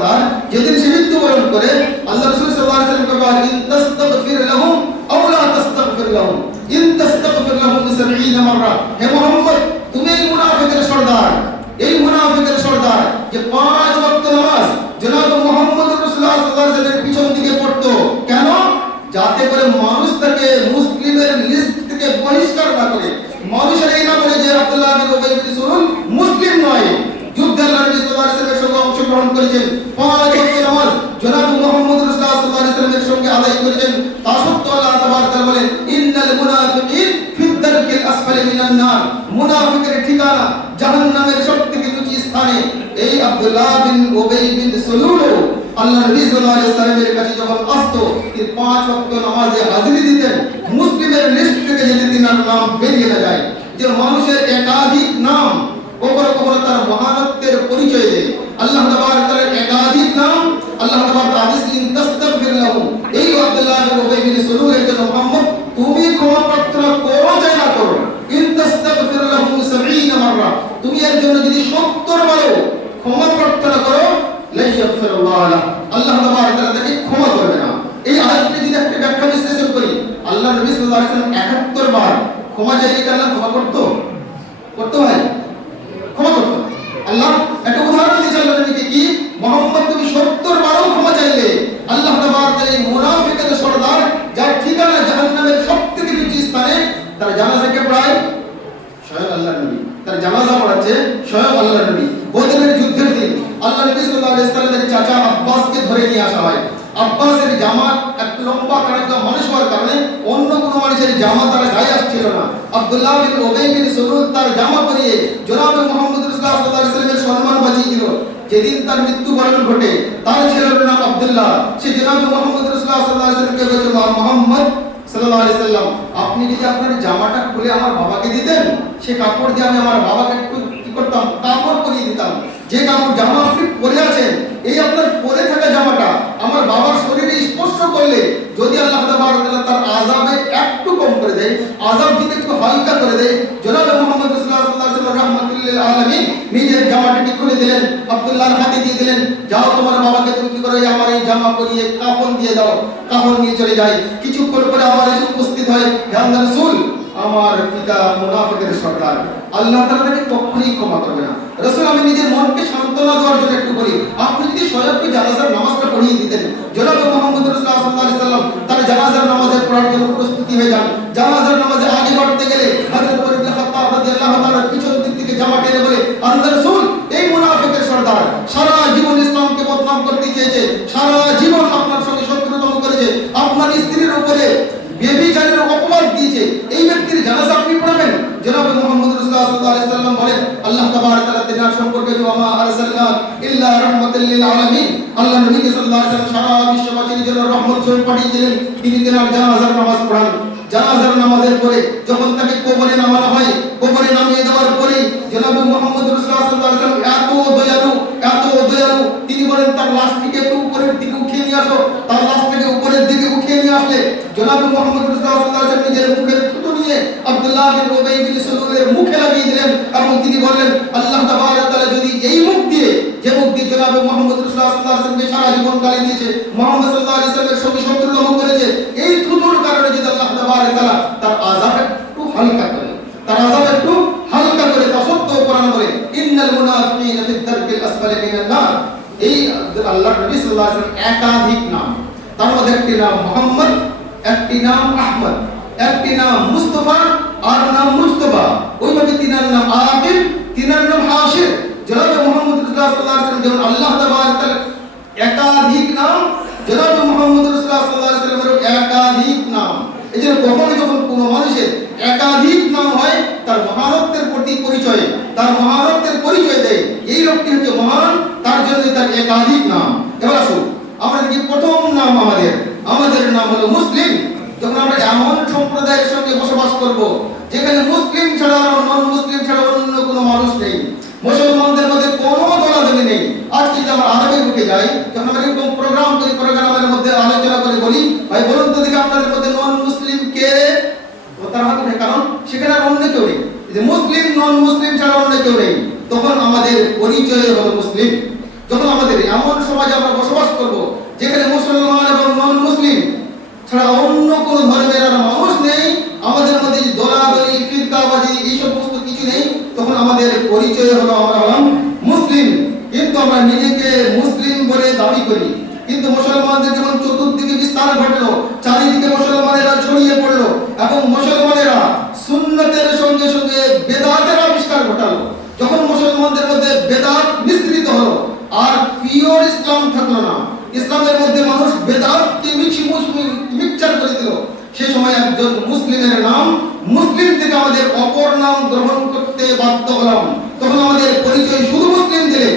সর্দার যেদিন সে মৃত্যুবরণ করে আল্লাহ রাসূল সাল্লাল্লাহু আলাইহি ওয়াসাল্লাম বলেন ইন তাস্তাগফির লাহুম আও লা তাস্তাগফির লাহুম ইন তাস্তাগফির লাহুম 70 মাররা, হে মুহাম্মদ তুমি এই মুনাফিকের সর্দার, এই মুনাফিকের সর্দার যে 5 ওয়াক্ত নামাজ জনাব মুহাম্মদ রাসূলুল্লাহ সাল্লাল্লাহু আলাইহি ওয়াসাল্লামের পিছন দিকে পড়তো, কেন? যাতে করে মানুষ তাকে মুসলিমের লিস্ট থেকে বহিষ্কার না করে, মানুষের এই না বলে যে আব্দুল্লাহ বিন উবাই বিন সুলুল মুসলিম নয়, যুদ্ধে আল্লাহ নবী সাল্লাল্লাহু আলাইহি ওয়াসাল্লামের সঙ্গে অংশগ্রহণ করেছেন, 5 ওয়াক্ত নামাজ জনাব মুহাম্মদ রাসূলুল্লাহ সাল্লাল্লাহু আলাইহি ওয়াসাল্লামের সঙ্গে আদায় করেছেন। তা সত্ত্বেও আল্লাহ তাবারক ওয়া তাআলা বলেন ইন্নাল মুনাফিকিন ফিদ দারকিল আসফালি মিনান নার, মুনাফিকের ঠিকানা জাহান্নামের সবথেকে নিচু স্থানে। এই আব্দুল্লাহ বিন উবাই বিন সুলুল আল্লাহ নবী সাল্লাল্লাহু আলাইহি ওয়াসাল্লামের কাছে যখন আসতো, তিনি 5 ওয়াক্ত নামাজে হাজিরি দিতেন, মুসলিমের লিস্ট থেকে যদি তিনার নাম বেরিয়ে না যায়। যে মানুষের একাধিক নাম কখনো কখনো তার মহানত্বের পরিচয় দেয়। আল্লাহ তাবারক তাআলার একাধিক নাম, আল্লাহ তাবারক হাদিস ইন তাস্তাগফির লাহু, এই আব্দুল্লাহ বিন উবাই বিন সুলুলের জন্য মুহাম্মদ তুমি ক্ষমা প্রার্থনা করো চাই না করো, ইন তাস্তাগফির লাহু 70 মাররা, তুমি এর জন্য যদি 70 বারও ক্ষমা প্রার্থনা করো লা ইয়াগফিরুল্লাহ লাহ, আল্লাহ তাবারক তাআলা তাকে ক্ষমা করবে না। এই আয়াতটি যদি একটা ব্যাখ্যা বিশ্লেষণ করি, আল্লাহ নবী সাল্লাল্লাহু আলাইহি ওয়াসাল্লাম 71 বার ক্ষমা চাইলে কি আল্লাহ ক্ষমা করতো? করতে হয়, ক্ষমা করতো। আল্লাহ একটা উদাহরণ দিয়েছে আল্লাহ নবীকে কি, মুহাম্মদ তুমি 70 বারও ক্ষমা চাইলে আল্লাহ তাবারক তাআলা এই মুনাফিকের সর্দার যার ঠিকানা জাহান্নামের সবথেকে নিচু স্থানে, তার জানাজাকে প্রায় স্বয়ং আল্লাহ নবী, তার জানাজা পড়াচ্ছে স্বয়ং আল্লাহ নবী। বদরের যুদ্ধের দিন আল্লাহ নবী সাল্লাল্লাহু আলাইহি ওয়াসাল্লামের চাচা আব্বাসকে ধরে নিয়ে আসা হয়। আব্বাসের জামা এক লম্বা কাটা মানুষ হওয়ার কারণে অন্য কোনো মানুষের জামা তার গায়ে আসছিল না। আব্দুল্লাহ বিন উবাই বিন সুলুল তার জামা পরিয়ে জনাব মুহাম্মদ রাসূলুল্লাহ সাল্লাল্লাহু আলাইহি ওয়াসাল্লামের সম্মান বাঁচিয়েছিল। যেদিন তার মৃত্যুবরণ ঘটে, তার ছেলের নাম আব্দুল্লাহ, সে জনাব মুহাম্মদ রাসূলুল্লাহ সাল্লাল্লাহু আলাইহি ওয়াসাল্লামকে বলেছিল মুহাম্মদ সাল্লাল্লাহু আলাইহি ওয়াসাল্লাম আপনি যদি আপনার জামাটা খুলে আমার বাবাকে দিতেন, সে কাপড় দিয়ে আমি আমার বাবাকে একটু কি করতাম, কাপড় পরিয়ে দিতাম। যে কাপড় জামা আপনি পরে আছেন, এই আপনার পরে থাকা জামাটা আমার বাবার শরীরে স্পর্শ করলে যদি আল্লাহ তাবারক তাআলা তার আযাবে একটু কম করে দেয়, আযাব যদি একটু হালকা করে দেয়, জনাবে মুহাম্মদ রাসূলুল্লাহ সাল্লাল্লাহু আলাইহি ওয়াসাল্লাম রাহমাতুল লিল আলামিন নিজের জামাটি খুলে দিলেন, আব্দুল্লাহর হাতে দিয়ে দিলেন, যাও তোমার বাবাকে তুমি কি করো, আমার এই জামা পরিয়ে কাফন দিয়ে দাও। কাফন নিয়ে চলে যায়। কিছুক্ষণ পরে আবার এসে উপস্থিত হয়, হে আল্লাহর রাসূল আমার পিতা মুনাফিকের সর্দার, আল্লাহ তাআলা তাকে কখনোই ক্ষমা করবে না। রাসূল আমি নিজের মনকে সান্ত্বনা দেওয়ার জন্য একটু বলি, আপনি যদি স্বয়ংকে জানাজার নামাজটা পড়িয়ে দিতেন। জনাবে মুহাম্মদ রাসূলুল্লাহ সাল্লাল্লাহু আলাইহি ওয়াসাল্লাম তার জানাজার নামাজে পড়ার জন্য প্রস্তুতি হয়ে যান। জানাজার নামাজে আগে বাড়তে গেলে হযরত ওমর ইবনে খাত্তাব রাদিয়াল্লাহু তাআলা পিছন দিক থেকে জামা টেনে বলে, আল্লাহর রাসূল এই মুনাফিকের সর্দার সারা জীবন ইসলামকে বদনাম করতে চেয়েছে, সারা জীবন আপনার সঙ্গে শত্রুতাম করেছে, আপনার স্ত্রীর উপরে ব্যভিচারের অপবাদ দিয়েছে, এই ব্যক্তির জানাজা আপনি পড়াবেন? জনাবে মুহাম্মদ রাসূলুল্লাহ সাল্লাল্লাহু আলাইহি ওয়াসাল্লাম বলেন, আল্লাহ তাবারক তাআলা তিনার সম্পর্কে ওয়া মা আরসালনা ইল্লা রাহমাতাল লিল আলামিন, আল্লাহ নবী সাল্লাল্লাহু আলাইহি ওয়াসাল্লাম সারা বিশ্ববাসীর জন্য রহমত স্বরূপ পাঠিয়েছিলেন। তিনি তিনার জানাজার নামাজ পড়ান। জানাজার নামাজের পরে যখন তাকে কবরে নামানো হয়, কবরে নামিয়ে দেওয়ার পরে জনাবে মুহাম্মদ রাসূলুল্লাহ সাল্লাল্লাহু আলাইহি ওয়াসাল্লাম এত দয়ালু, তিনি বলেন তার লাশটিকে একটু উপরের দিকে উঠিয়ে নিয়ে আসো। তার লাশটাকে উপরের দিকে উঠিয়ে নিয়ে আসলে জনাবে মুহাম্মদ রাসূলুল্লাহ সাল্লাল্লাহু আলাইহি ওয়াসাল্লাম নিজের মুখের থুতু নিয়ে আব্দুল্লাহ বিন উবাই বিন সুলুলের মুখে লাগিয়ে দিলেন এবং তিনি বললেন, আল্লাহ তাবারক তাআলা যদি এই মুখ দিয়ে, যে মুখ দিয়ে জনাবে মুহাম্মদ রাসূলুল্লাহ সাল্লাল্লাহু আলাইহি ওয়াসাল্লামকে সারা জীবন গালি দিয়েছে, মুহাম্মদ সাল্লাল্লাহু আলাইহি ওয়াসাল্লামের সঙ্গে শত্রুতা করেছে, এই থুতুর কারণে যদি আল্লাহ তাবারক তাআলা তার আযাব একটু হালকা করে, তার আযাব একটু হালকা করে, তা সত্ত্বেও কোরআন বলে ইন্নাল মুনাফিকিনা ফিদ দারকিল আসফালি মিনান নার। এই আল্লাহর নবী সাল্লাল্লাহু আলাইহি ওয়াসাল্লাম একাধিক নাম, তার মধ্যে একটি নাম মুহাম্মদ, একটি নাম আহমদ, একটি নাম মুস্তাফা, আর নাম মুজতবা, ওইভাবে তিনার নাম আকিব, তিনার নাম হাশির। জনাবে মুহাম্মদ রাসূলুল্লাহ সাল্লাল্লাহু আলাইহি ওয়াসাল্লাম যেমন আল্লাহ তাবারক তাআলা একাধিক নাম, জনাবে মুহাম্মদ রাসূলুল্লাহ সাল্লাল্লাহু আলাইহি ওয়াসাল্লামের একাধিক নাম। এজন্য কখনো যখন কোনো মানুষের একাধিক নাম হয়, তার মহানত্বের প্রতি পরিচয়, তার মহানত্বের পরিচয় দেয় এই লোকটি হচ্ছে মহান, তার জন্য তার একাধিক নাম। এবার আসুন আমরা দেখি প্রথম নাম আমাদের নাম হলো মুসলিম। যখন আমরা এমন সম্প্রদায়ের সঙ্গে বসবাস করব যেখানে মুসলিম ছাড়া নন মুসলিম ছাড়া অন্য কোনো মানুষ নেই, মুসলমানদের মধ্যে কোনো দলাদলি নেই। আজকে যদি আমরা আরবের মুখে যাই, যখন আমরা এরকম প্রোগ্রাম করি, প্রোগ্রামের মধ্যে আলোচনা করে বলি, ভাই বলুন তো দেখি আপনাদের মধ্যে নন মুসলিম কে? তার হাতে নেই, কারণ সেখানে আর অন্য কেউ নেই। যে মুসলিম নন মুসলিম ছাড়া অন্য কেউ নেই, তখন আমাদের পরিচয় হলো মুসলিম। যখন আমাদের এমন সমাজে আমরা বসবাস করব যেখানে মুসলমান এবং নন মুসলিম ছাড়া অন্য কোনো ধর্মের আর মানুষ নেই, আমাদের মধ্যে যে দলাদলি ফিরকাবাজি এই সমস্ত কিছু নেই, তখন আমাদের পরিচয় হলো আমরা হলাম মুসলিম। কিন্তু আমরা নিজেকে মুসলিম বলে দাবি করি, কিন্তু মুসলমানদের যখন চতুর্দিকে বিস্তার ঘটলো, চারিদিকে মুসলমানেরা ছড়িয়ে পড়লো এবং মুসলমানেরা সুন্নতের সঙ্গে সঙ্গে বেদাতের আবিষ্কার ঘটালো, যখন মুসলমানদের মধ্যে বেদাত মিশ্রিত হলো আর পিওর ইসলাম থাকলো না, ইসলামের মধ্যে মানুষ বেদাতকে মিক্সচার করে দিল, সেই সময় একজন মুসলিমের নাম মুসলিম থেকে আমাদের অপর নাম গ্রহণ করতে বাধ্য হলাম। তখন আমাদের পরিচয় শুধু মুসলিম দিলে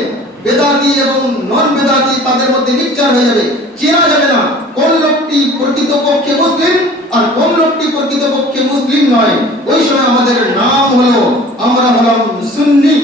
বেদাতি এবং নন বেদাতি তাদের মধ্যে মিক্সচার হয়ে যাবে, চেনা যাবে না কোন লোকটি প্রকৃতপক্ষে মুসলিম আর কোন লোকটি প্রকৃতপক্ষে মুসলিম নয়। ওই সময় আমাদের নাম হলো আমরা হলাম সুন্নি,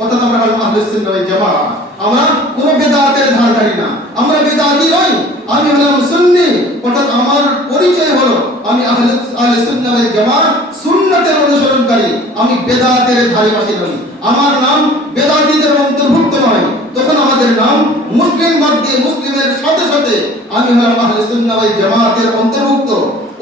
অর্থাৎ আমরা হলাম আহলে সুন্নাহ ওয়াল জামাআহ। আমরা কোন বেদাতের ধারধারি না, আমরা বেদাতি নই, আমি হলাম সুন্নি, অর্থাৎ আমার পরিচয় হলো আমি আহলে সুন্নাহ ওয়াল জামাআহ, সুন্নাতের অনুসরণকারী, আমি বেদাতের ধারীবাসী নই, আমার নাম বেদাতীদের অন্তর্ভুক্ত নয়। তখন আমাদের নাম মুসলিম বাদ দিয়ে মুসলিমের সাথে সাথে আমি হলাম আহলে সুন্নাহ ওয়াল জামাআতের অন্তর্ভুক্ত।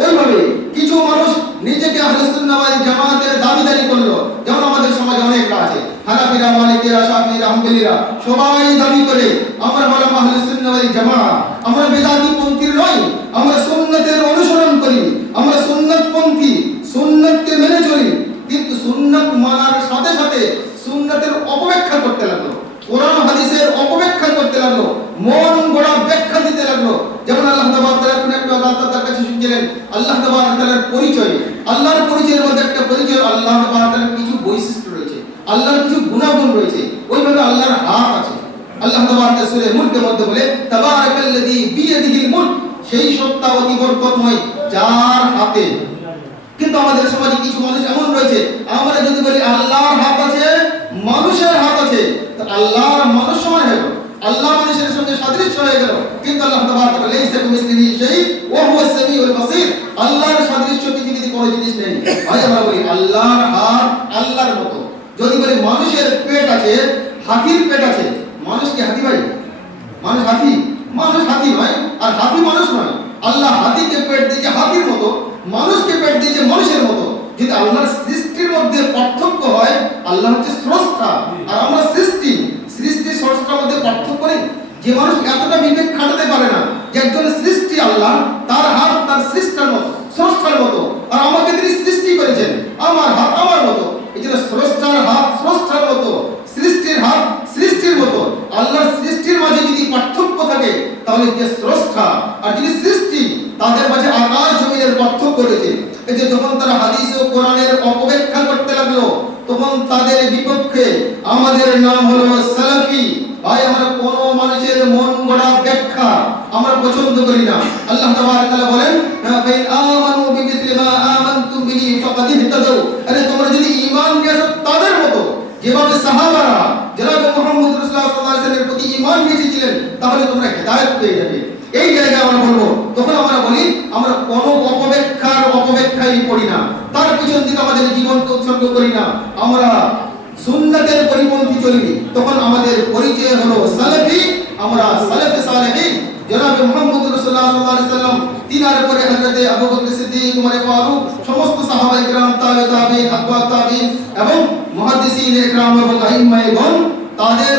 ওইভাবে কিছু মানুষ নিজেকে আহলে সুন্নাহ ওয়াল জামাআতের দাবিদারি করলো, যেমন আমাদের সমাজে অনেকরা আছে, হানাফিরা, মালিকিরা, শাফিঈরা, হাম্বলীরা, সবাই দাবি করে আমরা হলাম আহলে সুন্নাহ ওয়াল জামাআহ, আমরা বেদাতি পন্থীর নই, আমরা সুন্নতের অনুসরণ করি, আমরা সুন্নতপন্থী, সুন্নতকে মেনে চলি। কিন্তু সুন্নত মানার সাথে সাথে সুন্নতের অপব্যাখ্যা করতে লাগলো, কোরআন হাদিসের অপব্যাখ্যা করতে লাগলো, মন গড়া ব্যাখ্যা দিতে লাগলো। যেমন আল্লাহ তাবারক ওয়া তাআলা একটু তার কাছে শুনছিলেন আল্লাহ তাবারক ওয়া তাআলার পরিচয়, আল্লাহর পরিচয়ের মধ্যে একটা পরিচয়, আল্লাহ তাবারক ওয়া তাআলার কিছু বৈশিষ্ট্য রয়েছে, আল্লাহর কিছু গুণাগুণ রয়েছে, ওইভাবে আল্লাহর হাত আছে। আল্লাহ তাবারক ওয়া তাআলা সূরা মুলকের মধ্যে বলে তাবারাকাল্লাযী বিয়াদিহিল মুলক, সেই সত্তা অতি বরকতময় যার হাতে। কিন্তু আমাদের সমাজে কিছু মানুষ এমন রয়েছে, আমরা যদি বলি আল্লাহর হাত আছে, মানুষের হাত আছে, তো আল্লাহর মানুষ সমান হয়ে গেল, আল্লাহ মানুষের সঙ্গে সাদৃশ্য হয়ে গেল। কিন্তু আল্লাহ তাবারক ওয়া তাআলা লাইসা কামিসলিহি শাই ওয়া হুয়াস সামিউল বাসীর, আল্লাহর সাদৃশ্য পৃথিবীতে কোনো জিনিস নেই। ভাই আমরা বলি আল্লাহর হাত আল্লাহর মতো, যদি বলি মানুষের পেট আছে, হাতির পেট আছে, মানুষ কি হাতি ভাই? মানুষ হাতি? মানুষ হাতি নয়, আর হাতি মানুষ নয়। আল্লাহ হাতিকে পেট দিয়েছে হাতির মতো, মানুষকে পেট দিয়েছে মানুষের মতো। যদি আল্লাহর সৃষ্টির মধ্যে পার্থক্য হয়, আল্লাহ হচ্ছে স্রষ্টা আর আমরা সৃষ্টি, সৃষ্টি স্রষ্টার মধ্যে পার্থক্য নেই। যে মানুষ এতটা বিবেক খাটাতে পারে না যে একজন সৃষ্টি আল্লাহ, তার হাত তার সৃষ্টার মতো, স্রষ্টার মতো, আর আমাকে তিনি সৃষ্টি করেছেন, আমার হাত আমার মতো, এই জন্য স্রষ্টার হাত স্রষ্টার মতো, সৃষ্টির হাত সৃষ্টির মতো। আল্লাহর সৃষ্টির মাঝে যদি পার্থক্য থাকে, তাহলে যে স্রষ্টা আর যিনি সৃষ্টি তাদের মাঝে আকাশ জমিনের পার্থক্য রয়েছে। এই যে যখন তারা হাদিস ও কোরআনের অপব্যাখ্যা করতে লাগলো, তখন তাদের বিপক্ষে আমাদের নাম হলো সালাফি। ভাই আমরা কোন মানুষের মন গড়া ব্যাখ্যা আমরা পছন্দ করি না। আল্লাহ তাবারক ওয়া তাআলা বলেন ফাইন আমানু বিমিসলি মা আমানতুম বিহি ফাকাদ ইহতাদাউ, আরে তোমরা যদি ঈমান নিয়ে আসো তাদের মতো, যেভাবে সাহাবারা জনাবে মুহাম্মদ রাসূলুল্লাহ সাল্লাল্লাহু আলাইহি ওয়াসাল্লামের প্রতি ঈমান নিয়ে এসেছিলেন, তাহলে তোমরা হেদায়েত পেয়ে যাবে। এই জায়গায় আমরা বলবো, তখন আমরা বলি আমরা কোনো অপব্যাখ্যাই করি না, তার পিছন দিকে আমাদের জীবনকে উৎসর্গ করি না, আমরা সুন্নাতের পরিপন্থী চলি। তখন আমাদের পরিচয় হলো সালাফি, আমরা সালাফে সালেহিন। জনাবে মুহাম্মদ রাসূলুল্লাহ সাল্লাল্লাহু আলাইহি ওয়াসাল্লাম, তিনার পরে হযরতে আবু বকর সিদ্দিক, ওমর ফারুক, সমস্ত সাহাবায়ে কেরাম, তাবেঈন, আতবা তাবেঈন এবং মুহাদ্দিসিন ইকরাম এবং আইম্মায়ে-গণ, তাদের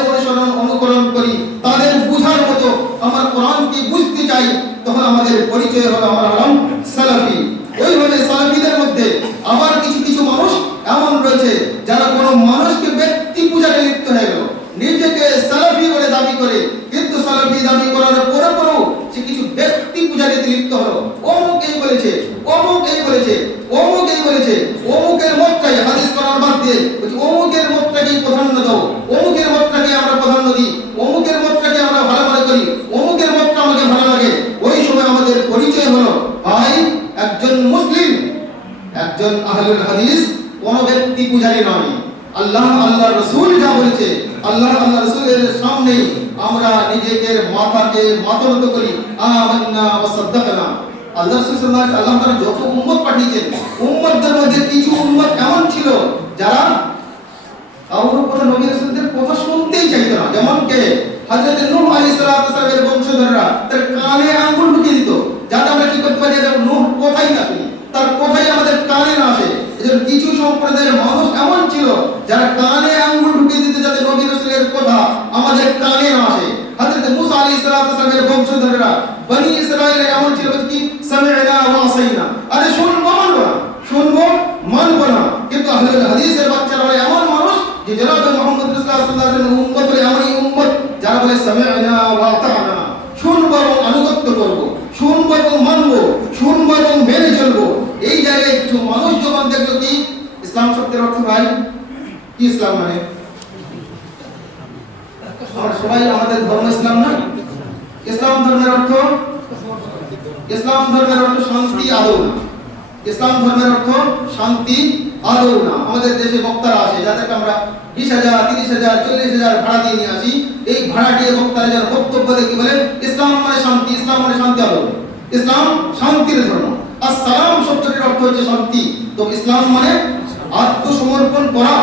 অনুকরণ করি, তাদের বুঝার মতো আমরা কোরআনকে বুঝতে চাই। তখন আমাদের পরিচয় হলো আমরা হলাম সালাফি। ওইভাবে সালাফিদের মধ্যে আবার কিছু কিছু মানুষ এমন রয়েছে যারা কোনো মানুষকে ব্যক্তি পূজায় লিপ্ত হয়ে গেল, নিজেকে সালাফি বলে দাবি করে, কিন্তু সালাফি দাবি করার পরেও সে কিছু ব্যক্তি পূজায় লিপ্ত হলো। অমুক এই বলেছে, অমুক এই বলেছে, অমুক এই বলেছে, অমুকের মতটাই হাদিস করার বাদ দিয়ে বলছে অমুকের মতটাকেই প্রাধান্য দাও, অমুকের মতটাকে আমরা প্রাধান্য দিই, অমুকের মতটাকে আমরা ভালো মনে করি, অমুকের মতটা আমাকে ভালো লাগে। ওই সময় আমাদের পরিচয় হলো ভাই একজন মুসলিম, একজন আহলুল হাদিস, কোন ব্যক্তি পূজারী নয়। আল্লাহ রাসূল যা বলেছে, আল্লাহ রাসূলের সামনে আমরা নিজেদের মাথাকে মাথানত করি, আমান্না ওয়া সাদ্দাকনা। আল্লাহ রাসূল সাল্লাল্লাহু আলাইহি ওয়াসাল্লাম তারা যত উম্মত পাঠিয়েছেন, উম্মতদের মধ্যে কিছু উম্মত এমন ছিল যারা কারোর কথা, নবী রাসূলদের কথা শুনতেই চাইতো না। যেমন কে? হযরত নূহ আলাইহিস সালামের বংশধররা তার কানে আঙ্গুল ঢুকিয়ে দিত, যাতে আমরা কি করতে পারি, নূহ কোথায় না শুনি, তার কথাই আমাদের কানে না আসে। এজন্য কিছু সম্প্রদায়ের মানুষ এমন ছিল যারা কানে আঙ্গুল ঢুকিয়ে দিতে, যাতে নবী রাসূলের কথা আমাদের কানে না আসে। হযরত মূসা আলাইহিস সালামের বংশধররা বনি ইসরাঈল এমন ছিল কি সামি'না ওয়া আসাইনা, আরে শুনবো মানবো না, শুনবো মানবো না। কিন্তু আহলে হাদিসের বাচ্চারা এমন মানুষ যে জনাব মুহাম্মদ রাসূলুল্লাহ সাল্লাল্লাহু আলাইহি ওয়াসাল্লামের উম্মত হলো এমনই উম্মত যারা বলে সামি'না ওয়া আতা'না, শুনবো এবং আনুগত্য করব, শুনবো এবং মানবো, শুনবো এবং মেনে চলবো। এই জায়গায় কিছু মানুষ যখন দেখলো কি ইসলাম শব্দের অর্থ ভাই কি, ইসলাম মানে আমরা সবাই আমাদের ধর্ম ইসলাম না, ইসলাম ধর্মের অর্থ, ইসলাম ধর্মের অর্থ শান্তি আদৌ না, ইসলাম ধর্মের অর্থ শান্তি আদৌ না। আমাদের দেশে বক্তারা আসে যাদেরকে আমরা 20,000 30,000 40,000 ভাড়া দিয়ে নিয়ে আসি, এই ভাড়া দিয়ে বক্তারা যারা বক্তব্য দিয়ে কি বলেন, ইসলাম মানে শান্তি, ইসলাম মানে শান্তি আদৌ, ইসলাম শান্তির ধর্ম। আসসালাম শব্দটির অর্থ হচ্ছে শান্তি। তো ইসলাম মানে আত্মসমর্পণ করা,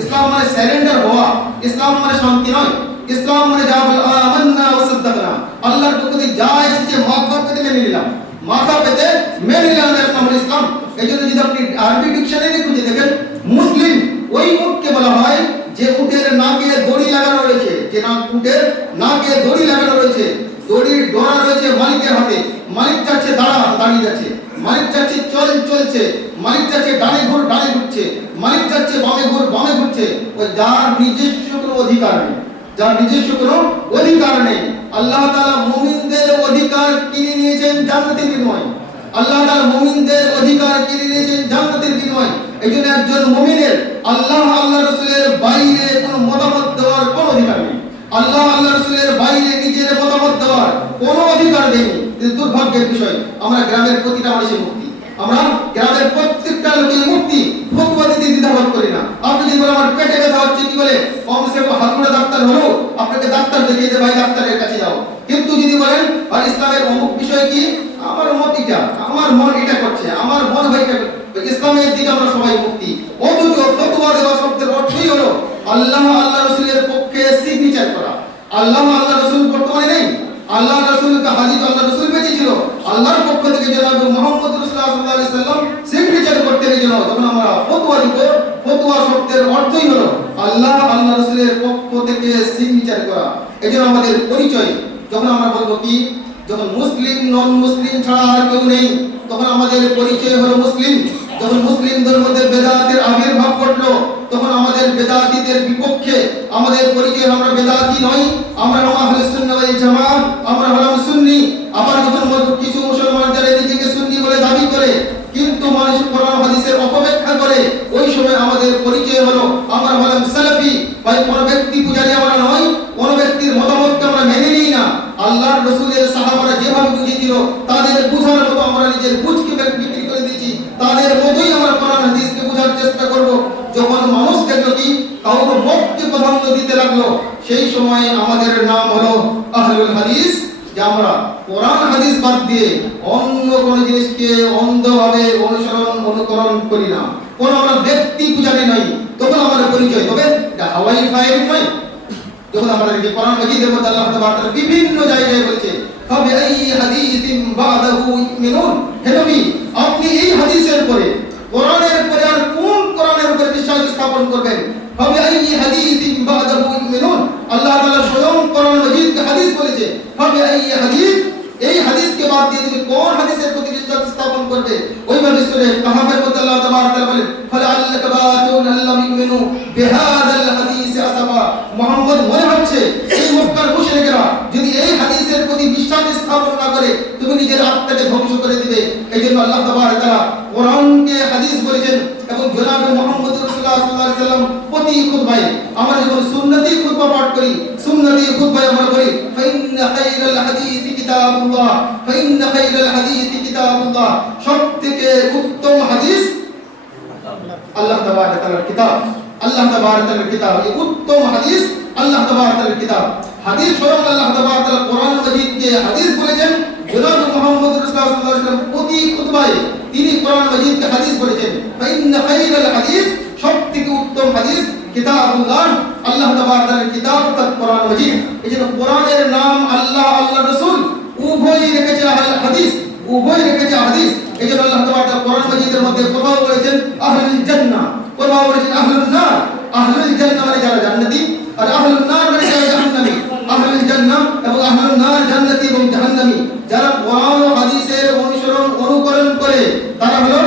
ইসলাম মানে সারেন্ডার হওয়া, ইসলাম মানে শান্তি নয়। ইসলাম মানে যা বলে আমান্না ওয়া সাদ্দাকনা, আল্লাহর পক্ষ থেকে যা এসেছে মাথা পেতে মেনে নিলাম, মাথা পেতে মেনে নিলাম, ইসলাম হলো ইসলাম। এইজন্য যদি আপনি আরবি ডিকশনারি খুঁজে দেখেন, মুসলিম ওই উটকে বলা হয় যে উটের নাকে দড়ি লাগানো রয়েছে, যে উটের নাকে দড়ি লাগানো রয়েছে, দড়ির ডোরা রয়েছে মালিকের হাতে, মালিক যাচ্ছে দাঁড়া, দাঁড়িয়ে যাচ্ছে, মালিক যাচ্ছে চলছে, মালিক যাচ্ছে ডানে ঘুর ডানে ঘুরছে, মালিক যাচ্ছে বামে ঘুর বামে ঘুরছে। ওই যার নিজস্ব কোনো অধিকার নেই, যার নিজস্ব কোনো অধিকার নেই। আল্লাহ তাআলা মুমিনদের অধিকার কিনে নিয়েছেন জান্নাতের বিনিময়ে, আল্লাহ তাআলা মুমিনদের অধিকার কিনে নিয়েছেন জান্নাতের বিনিময়ে। এইজন্য একজন মুমিনের আল্লাহ রাসূলের বাইরে কোনো মতামত দেওয়ার কোনো অধিকার নেই, আল্লাহ রাসূলের বাইরে নিজের মতামত দেওয়ার কোনো অধিকার নেই। দুর্ভাগ্যের বিষয়, আমরা গ্রামের প্রতিটা মানুষের মুক্তি, আমরা গ্রামের প্রত্যেকটা লোকের মুক্তি, ফতোয়া দিতে দ্বিধাবোধ করি না। আপনি যদি বলেন আমার পেটে ব্যথা হচ্ছে, কি বলে কমসে কম হাতুড়ে ডাক্তার হলো আপনাকে ডাক্তার দেখিয়ে দে ভাই, ডাক্তারের কাছে যাও। কিন্তু যদি বলেন আর ইসলামের অমুক বিষয় কি, আমার মত এটা, আমার মন এটা করছে, আমার মন ভাই ইসলামের দিকে আমরা সবাই মুক্তি। অথচ ফতোয়া দেওয়া শব্দের অর্থই হলো আল্লাহ রাসূলের পক্ষে সিগনেচার করা। আল্লাহ রাসূল বর্তমানে নেই, আল্লাহ রাসূলকে হাদিস আল্লাহ রাসূল বেঁচে ছিল, আল্লাহর পক্ষ থেকে জনাব মুহাম্মদ রাসূলুল্লাহ সাল্লাল্লাহু আলাইহি সাল্লাম সিগনেচার করতে গেলেন। যখন আমরা ফতোয়া দিব, ফতোয়া শব্দের অর্থই হলো আল্লাহ রাসূলের পক্ষ থেকে সিগনেচার করা। এজন্য আমাদের পরিচয় যখন আমরা বলবো কি, যখন মুসলিম নন মুসলিম ছাড়া আর কেউ নেই, তখন আমাদের পরিচয় হলো মুসলিম। যখন মুসলিমদের মধ্যে বেদাতের আবির্ভাব ঘটলো, তখন আমাদের বেদাতীদের বিপক্ষে আমাদের পরিচয়, আমরা বেদাতী নই, আমরা আহলে সুন্নাহ ওয়াল জামাত, আমরা হলাম সুন্নি। আবার যখন কিছু মুসলমান যারা নিজেকে সুন্নি বলে দাবি করে কিন্তু মানুষ কোরআন হাদিসের অপব্যাখ্যা করে, ওই সময় আমাদের পরিচয় হলো আমরা হলাম সালাফি। ভাই কোন ব্যক্তি পূজারী আমরা নই, কোন ব্যক্তির মতামতকে আমরা মেনে নিই না। আল্লাহর রাসূলের সাহাবারা যেভাবে বুঝিয়েছিল তাদের বুঝার মতো আমরা নিজের বুঝকে বিক্রি করে দিয়েছি, তাদের মতোই আমরা কোরআন হাদিসকে বোঝার চেষ্টা করব। যখন মানুষ দেখলো কি কাউকে মতকে প্রাধান্য দিতে লাগলো, সেই সময় আমাদের নাম হলো আহলুল হাদিস, যে আমরা কোরআন হাদিস বাদ দিয়ে অন্য কোন জিনিসকে অন্ধভাবে অনুকরণ করি না, কোন আমরা ব্যক্তি পূজারী নই। তখন আমাদের পরিচয়, তবে হাওয়াই ফাইল নয়। যখন আমরা দেখি কোরআন মাজিদের মধ্যে আল্লাহ তাআলা বিভিন্ন জায়গায় বলেছে ফাবি আই হাদিসিন বাদাহু ইউমিনুন, হে নবী আপনি এই হাদিসের পরে, কোরআনের পরে আর কোন কোরআনের উপরে বিশ্বাস স্থাপন করবেন? ফাবি আই হাদিসিন বাদাহু ইউমিনুন, আল্লাহ তাআলা স্বয়ং কোরআন মাজিদকে হাদিস বলেছে। ফাবি আই হাদিস, এই হাদিসকে বাদ দিয়ে তুমি কোন হাদিসের প্রতি বিশ্বাস স্থাপন করবে? ওইভাবে সূরা কাহফের মধ্যে আল্লাহ তাআলা বলেন ফালাআল্লাকা বাতুন আল্লাম ইউমিনু বিহাদাল হাদিস আসাফা, মুহাম্মদ মনে হচ্ছে এই মক্কার মুশরিকরা যদি এই হাদিসের প্রতি বিশ্বাস স্থাপন না করে তুমি নিজের আত্মাকে ধ্বংস করে দিবে। এইজন্য আল্লাহ তাআলা কোরআনকে হাদিস বলেছেন। এবং জনাবে মুহাম্মদ রাসূলুল্লাহ সাল্লাল্লাহু আলাইহি ওয়াসাল্লাম প্রতি খুতবায় আমরা যখন সুন্নতি খুতবা পাঠ করি, সুন্নতি খুতবায় আমরা বলি ফাইন্না খায়রাল হাদিস কিতাবুল্লাহ, ফাইন্না খায়রাল হাদিস কিতাবুল্লাহ, সবথেকে উত্তম হাদিস আল্লাহ তাআলার কিতাব, আল্লাহ তাআলার কিতাব, এই উত্তম হাদিস আল্লাহ তাআলার কিতাব। হাদিস স্বয়ং আল্লাহ তাআলা কোরআন মাজিদকে হাদিস বলেছেন। জনাবে মুহাম্মদ রাসূলুল্লাহ সাল্লাল্লাহু আলাইহি ওয়াসাল্লাম প্রতি খুতবায় তিনি কোরআন মাজিদকে হাদিস বলেছেন। ফাইন্না খায়রাল হাদিস, সবথেকে উত্তম হাদিস কিতাবুল্লাহ, আল্লাহ তাবারাকার কিতাব অর্থাৎ কোরআন মাজিদ। এজন্য কোরআনের নাম আল্লাহ, আল্লাহর রাসূল উভয়ই রেখেছে হাদিস, উভয়ই রেখেছে হাদিস। এজন্য আল্লাহ তাবারাকার কোরআন মাজিদের মধ্যে কোথাও বলেছেন আহলুল জান্নাহ, কোথাও বলেছেন আহলুন নার। আহলুল জান্নাহ মানে যারা জান্নাতি, আর আহলুন নার মানে যারা জাহান্নামী। আহলুল জান্নাহ এবং আহলুন নার জান্নাতি এবং জাহান্নামী। যারা কোরআন ও হাদিসের অনুকরণ করে তারা হলো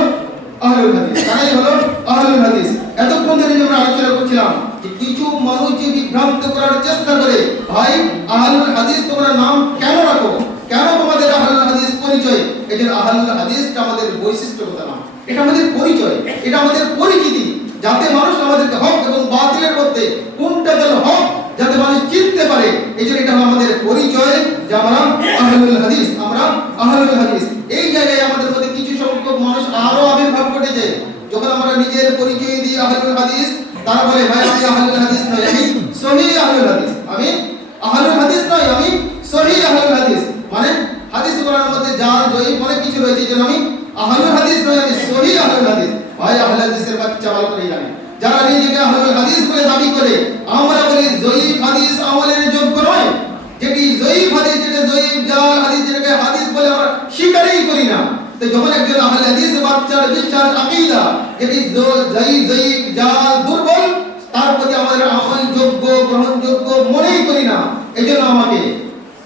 আহলুল হাদিস, তারাই হলো আহলুল হাদিস। এতক্ষণ ধরে আমরা আলোচনা করছিলাম যে কিছু মানুষ যে বিভ্রান্ত করার চেষ্টা করে, ভাই আহলুল হাদিস তোমরা নাম কেন রাখো, কেন তোমাদের আহলুল হাদিস পরিচয়? এই যে আহলুল হাদিসটা আমাদের বৈশিষ্ট্যতা না, এটা আমাদের পরিচয়, এটা আমাদের পরিচিতি, যাতে মানুষ আমাদেরকে হক এবং বাতিলের মধ্যে কোনটা গেল হক যাতে মানুষ চিনতে পারে। এই জন্য এটা আমাদের পরিচয় যে আমরা আহলুল হাদিস, আমরা আহলুল হাদিস। এই জায়গায় আমাদের মধ্যে কিছু সংখ্যক মানুষ আরো আবির্ভাব ঘটেছে। যখন আমরা নিজের পরিচয় দিই আহলুল হাদিস, তারা বলে ভাই আমি আহলুল হাদিস নই, আমি সহিহ আহলুল হাদিস। আমি আহলুল হাদিস নই, আমি সহিহ আহলুল হাদিস। মানে হাদিস কোরআনের মধ্যে যার জয়ী অনেক কিছু রয়েছে, যেন আমি আহলুল হাদিস নই, আমি সহিহ আহলুল হাদিস। ভাই আহলুল হাদিসের বাচ্চা ভালো করে জানে, যারা নিজেকে আহলুল হাদিস বলে দাবি করে, আমরা বলি জয়ীফ হাদিস আমলের যোগ্য নয়। যেটি জয়ীফ হাদিস, যেটা জয়ীফ জাল হাদিস, যেটাকে হাদিস বলে আমরা স্বীকারই করি না। তো যখন একজন আহলে হাদিস বাচ্চার বিশ্বাস আকীদা যেটি জয়ীফ জাল দুর্বল, তার প্রতি আমাদের আমল যোগ্য গ্রহণযোগ্য মনেই করি না। এজন্য আমাকে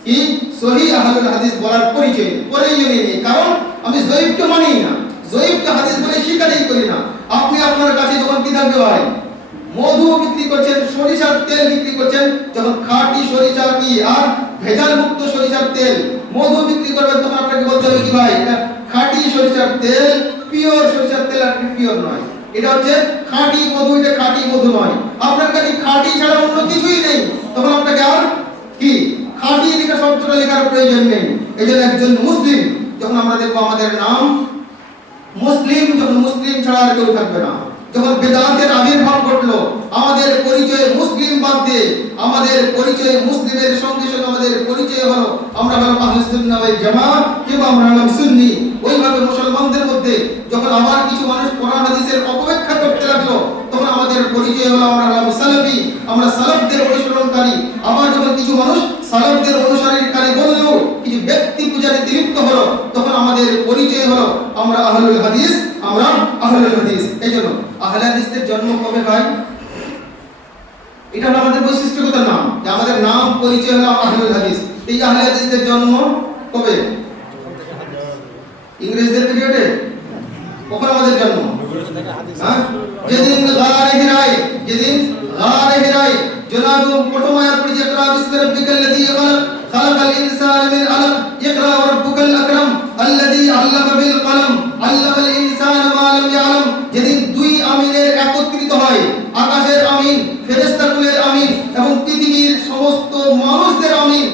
কি সহিহ আহলুল হাদিস বলার প্রয়োজনই নেই, কারণ আমি জয়ীফকে মানি না, জয়ীফকে হাদিস বলে স্বীকারই করি না। আপনি আপনার কাছে যখন কি থাকবে ভাই, মধু বিক্রি করছেন, সরিষার তেল বিক্রি করছেন, যখন খাঁটি সরিষা কি আর ভেজাল মুক্ত সরিষার তেল মধু বিক্রি করবেন, তখন আপনাকে বলতে হবে কি ভাই এটা খাঁটি সরিষার তেল, পিওর সরিষার তেল, আর পিওর নয়। এটা হচ্ছে খাঁটি মধু, এটা খাঁটি মধু নয়। আপনার কাছে খাঁটি ছাড়া অন্য কিছুই নেই, তখন আপনাকে আর কি খাঁটি লেখা শব্দটা লেখার প্রয়োজন নেই। এজন্য একজন মুসলিম যখন আমরা দেখবো আমাদের নাম মুসলিম, যখন মুসলিম ছাড়া আর কেউ থাকবে না। যখন বেদাতের আবির্ভাব ঘটলো, আমাদের পরিচয় মুসলিম বাদ দিয়ে আমাদের পরিচয় মুসলিমের সঙ্গে সঙ্গে আমাদের পরিচয় হলো আমরা হলাম আহলে সুন্নাহ ওয়াল জামাত কিংবা আমরা হলাম সুন্নি। ওইভাবে মুসলমানদের মধ্যে যখন আবার কিছু মানুষ কোরআন হাদিসের অপব্যাখ্যা করতে লাগলো, তখন আমাদের পরিচয় হলো আমরা হলাম সালাফি, আমরা সালাফদের অনুসরণকারী। আবার যখন কিছু মানুষ সালাফদের অনুসরণকারী বলল, কিছু ব্যক্তি পূজারে লিপ্ত হলো, তখন আমাদের পরিচয় হলো আমরা আহলুল হাদিস, আমরা আহলুল হাদিস। এইজন্য আহলে হাদিসদের জন্ম কবে হয়? এটা হলো আমাদের বৈশিষ্ট্যগত নাম, যে আমাদের নাম পরিচয় হলো আহলুল হাদিস। এই আহলে হাদিসদের জন্ম কবে? ইংরেজদের পিরিয়ডে? কখন আমাদের জন্ম? যেদিন গারে হিরায়, যেদিন গারে হিরায় জনাব প্রথম আয়াত পড়েছে ইকরা বিসমি রাব্বিকাল্লাযী খালাক খালাকাল ইনসানা মিন আলাক ইকরা রাব্বুকাল আকরাম আল্লাযী আল্লামা বিল কলম আল্লামাল ইনসানা মা লাম ইয়ালাম। যেদিন দুই আমিনের একত্রিত হয়, আকাশের আমিন, ফেরেশতাকুলের আমিন এবং পৃথিবীর সমস্ত মানুষদের আমিন,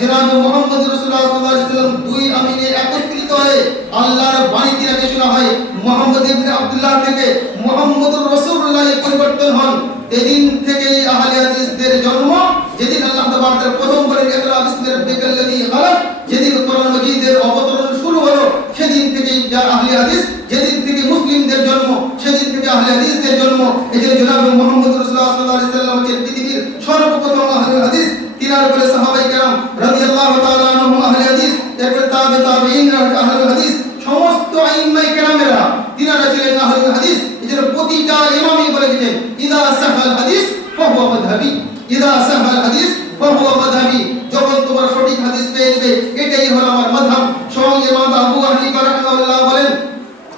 জনাব মুহাম্মদ রাসূলুল্লাহ সাল্লাল্লাহু আলাইহি ওয়াসাল্লাম দুই আমিনে একত্রিত হয়ে আল্লাহর বাণী থেকে শোনা হয়। মুহাম্মদ ইবনে আব্দুল্লাহ থেকে মুহাম্মদুর রাসূলুল্লাহ পরিবর্তন হন। সেদিন থেকেই আহলে হাদিসদের জন্ম। যেদিন আল্লাহ তাআলা প্রথম বলেন ইকরা বিসমি রাব্বিকাল্লাযী খালাক, যেদিন কোরআন মাজিদের অবতরণ শুরু হলো, সেদিন থেকেই আহলে হাদিস, যেদিন থেকে মুসলিমদের জন্ম, সেদিন থেকে আহলে হাদিসদের জন্ম। এই যে জনাব মুহাম্মদ রাসূলুল্লাহ সাল্লাল্লাহু আলাইহি ওয়াসাল্লাম হচ্ছেন পৃথিবীর সর্বপ্রথম আহলে হাদিস। তিনার পরে সাহাবায়ে কেরাম রাদিয়াল্লাহু তাআলা আনহুম আহলে হাদিস, এরপর তাবেঈন আহলে হাদিস, সমস্ত আইম্মায়ে কেরামেরা তিনারা ছিলেন আহলে হাদিস। এজন্য প্রতিটা ইমামই বলে গেছেন ইদা সাহাল হাদিস ফাহুয়া মাযহাবি, ইদা সাহাল হাদিস ফাহুয়া মাযহাবি। যখন তোমরা সঠিক হাদিস পেয়ে যাবে, এটাই হলো আমার মাযহাব। স্বয়ং ইমাম আবু হানিফা রাহিমাহুল্লাহ বলেন,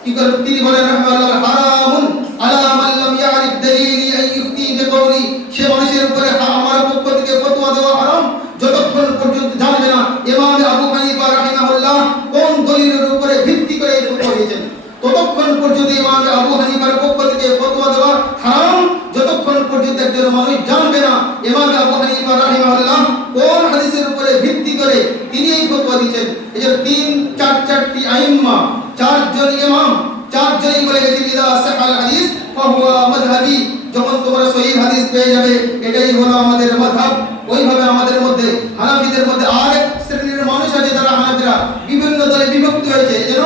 কি করে তিনি বলেন রাহিমাহুল্লাহ, হারামুন আলা মান লাম ইয়ারিফ দালিলি আন ইফতি বিকওলি, সে মানুষের উপরে আমার পক্ষ থেকে ফতোয়া দেওয়া হারাম যতক্ষণ পর্যন্ত জানবে না ইমাম আবু হানিফা রাহিমাহুল্লাহ কোন দলিলের উপরে ভিত্তি করে এই ফতোয়া দিয়েছেন, ততক্ষণ পর্যন্ত ইমাম আবু হানিফার পক্ষ থেকে ফতোয়া দেওয়া হারাম যতক্ষণ পর্যন্ত একজন মানুষ জানবে না ইমাম আবু হানিফা রাহিমাহুল্লাহ কোন হাদিসের উপরে ভিত্তি করে তিনি এই ফতোয়া দিয়েছেন। এই যে চারটি আইম্মা, চারজন ইমাম, চারজনই বলে গেছেন ইদা সাহাল হাদিস ফাহুয়া মাযহাবি। যখন তোমরা সহিহ হাদিস পেয়ে যাবে, এটাই হলো আমাদের মাযহাব। ওইভাবে আমাদের মধ্যে হানাফিদের মধ্যে আরেক শ্রেণীর মানুষ আছে, যারা হানাফিরা বিভিন্ন দলে বিভক্ত হয়েছে। যেন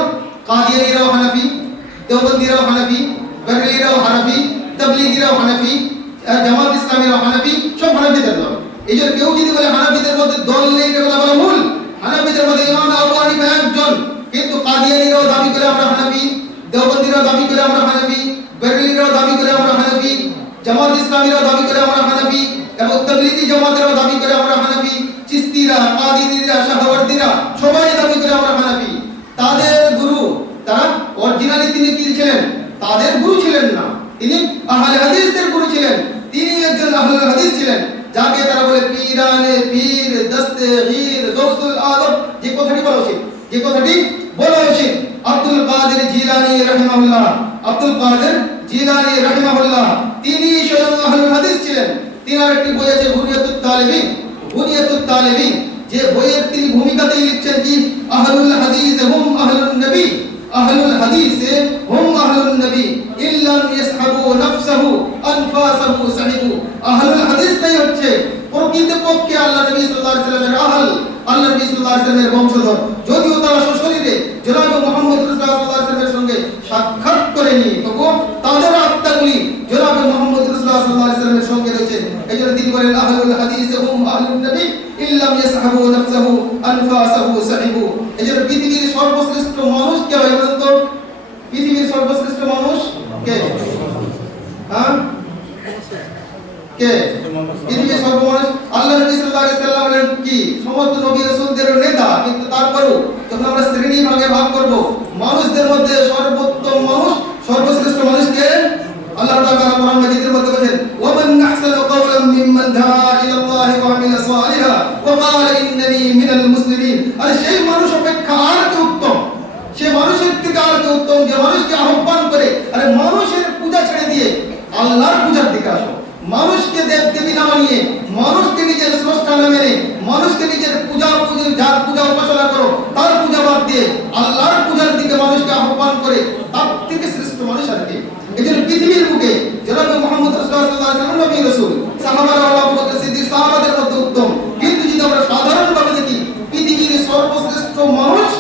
কাদিয়ানীরাও হানাফি, দেওবন্দীরাও হানাফি, বেরেলীরাও হানাফি, তাবলীগীরাও হানাফি, জামাত ইসলামীরা হানাফি, সব হানাফিদের দল। এই যে কেউ যদি বলে হানাফিদের মধ্যে দল নেই, এটা কথা বলা ভুল। হানাফিদের মধ্যে ইমাম আবু হানিফা একজন, কিন্তু কাদিয়ানীরাও দাবি করে আমরা হানাফি, দেওবন্দীরাও দাবি করে আমরা হানাফি, বেরেলিরাও দাবি করে আমরা হানাফি, জামাত ইসলামীরাও দাবি করে আমরা হানাফি, এবং তাবলীগী জামাতেরাও দাবি করে আমরা হানাফি, চিশতিরা, কাদিরিরা, শাহওয়ার্দীরা সবাই দাবি করে আমরা হানাফি। তাদের গুরু, তারা অরিজিনালি তিনি কি ছিলেন? তাদের গুরু ছিলেন না, তিনি আহলে হাদিসদের গুরু ছিলেন। তিনি একজন আহলে হাদিস ছিলেন, যাকে তারা বলে পীরানে পীর, দস্তেগীর, গৌসুল আযম। যে কথাটি বলা উচিত, যে কথাটি বলা উচিত, আব্দুল কাদের জিলানী রাহিমাহুল্লাহ, আব্দুল কাদের জিলানী রাহিমাহুল্লাহ তিনি স্বয়ং আহলে হাদিস ছিলেন। তিনার একটি বই আছে বুনিয়াতুত তালিবিন, বুনিয়াতুত তালিবিন, যে বইয়ের তিনি ভূমিকাতেই লিখছেন কি আহলুল হাদিস হুম আহলুন নবী, আহলুল হাদিস হুম আহলুন নবী ইল্লাম ইয়াসহাবু নাফসাহু আনফাসাহু সাহিবু। আহলুল হাদিস তাই হচ্ছে প্রকৃতপক্ষে আল্লাহ নবী সাল্লাল্লাহু আলাইহি ওয়াসাল্লামের আহল, আল্লাহ নবী সাল্লাল্লাহু আলাইহি ওয়াসাল্লামের বংশধর, যদিও তারা সশরীরে জনাব মুহাম্মদ রাসূলুল্লাহ সাল্লাল্লাহু আলাইহি ওয়াসাল্লামের সঙ্গে সাক্ষাৎ করেনি, তবুও তাদের আত্মাগুলি জনাব মুহাম্মদ রাসূলুল্লাহ সাল্লাল্লাহু আলাইহি ওয়াসাল্লামের সঙ্গে রয়েছে। এজন্য তিনি বলেন আহলুল হাদিস হুম আহলুন নবী ইল্লাম ইয়াসহাবু নাফসাহু আনফাসাহু সাহিবু। এজন্য পৃথিবীর সর্বশ্রেষ্ঠ মানুষ কে হয় বলুন তো? পৃথিবীর সর্বশ্রেষ্ঠ মানুষ কে? হ্যাঁ, কে? পৃথিবীর সর্বমানুষ আল্লাহ নবী সাল্লাল্লাহু আলাইহি ওয়াসাল্লাম কি সমস্ত নবী রাসূলদের নেতা, কিন্তু তারপরেও যখন আমরা শ্রেণী ভাগে ভাগ করব, মানুষদের মধ্যে সর্বোত্তম মানুষ, সর্বশ্রেষ্ঠ মানুষ কে? আল্লাহ তাআলা কোরআন মাজিদের মধ্যে বলেন ওয়া মান আহসানু কাওলাম মিম্মান দাআ ইলাল্লাহি ওয়া আমিলা সালিহা ওয়া ক্বালা ইন্নানি মিনাল মুসলিমিন। আর সেই মানুষ অপেক্ষা আর কে উত্তম? সেই মানুষের থেকে আর কে উত্তম যে মানুষকে আহ্বান করে, আরে মানুষের পূজা ছেড়ে দিয়ে আল্লাহর পূজার দিকে আসো। মানুষকে দেবদেবী না বানিয়ে, মানুষকে নিজের স্রষ্টা না মেনে, মানুষকে নিজের যার পূজা উপাসনা করো তার পূজা বাদ দিয়ে আল্লাহর পূজার দিকে মানুষকে আহ্বান করে, তার থেকে শ্রেষ্ঠ মানুষ আর কি? এজন্য পৃথিবীর বুকে জনাব মুহাম্মদ রাসূলুল্লাহ সাল্লাল্লাহু আলাইহি ওয়াসাল্লাম নবী রাসূল, সাহাবারা আবু বকর সিদ্দিক সাহাবাদের মধ্যে উত্তম। কিন্তু যদি আমরা সাধারণভাবে দেখি, পৃথিবীর সর্বশ্রেষ্ঠ মানুষ